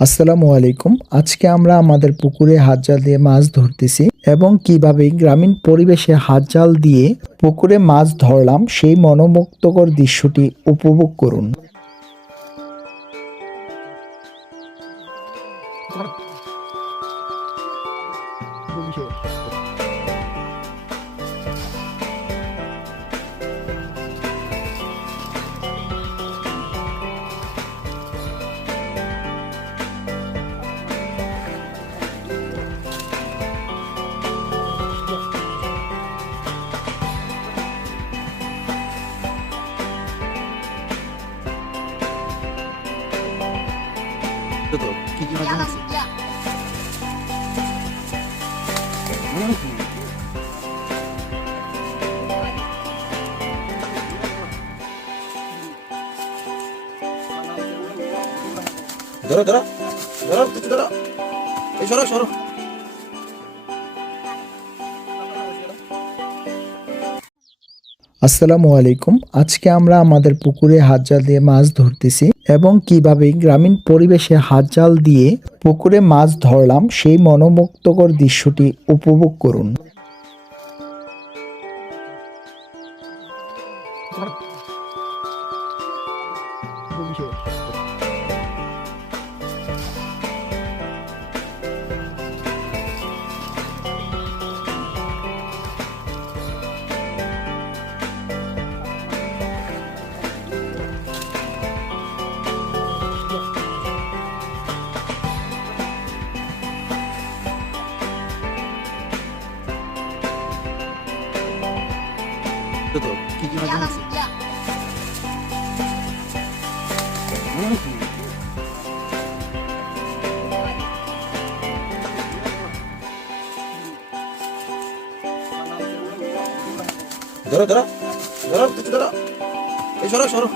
আসসালামু আলাইকুম। আজকে আমরা আমাদের পুকুরে হাত জাল দিয়ে মাছ ধরতেছি এবং কিভাবে গ্রামীণ পরিবেশে হাত জাল দিয়ে পুকুরে মাছ ধরলাম সেই মনোমুগ্ধকর দৃশ্যটি উপভোগ করুন। তো কি কি মাছ আছে? ধরো ধরো ধরো কিছু ধরো, এই সরো সরো। আসসালামু আলাইকুম। আজকে আমরা আমাদের পুকুরে হাত জাল দিয়ে মাছ ধরতেছি এবং কিভাবে গ্রামীণ পরিবেশে হাত জাল দিয়ে পুকুরে মাছ ধরলাম সেই মনোমুগ্ধকর দৃশ্যটি উপভোগ করুন। তো কি কি মাছ আছে? ধরো ধরো ধরো কিছু ধরো, এই সরো সরো।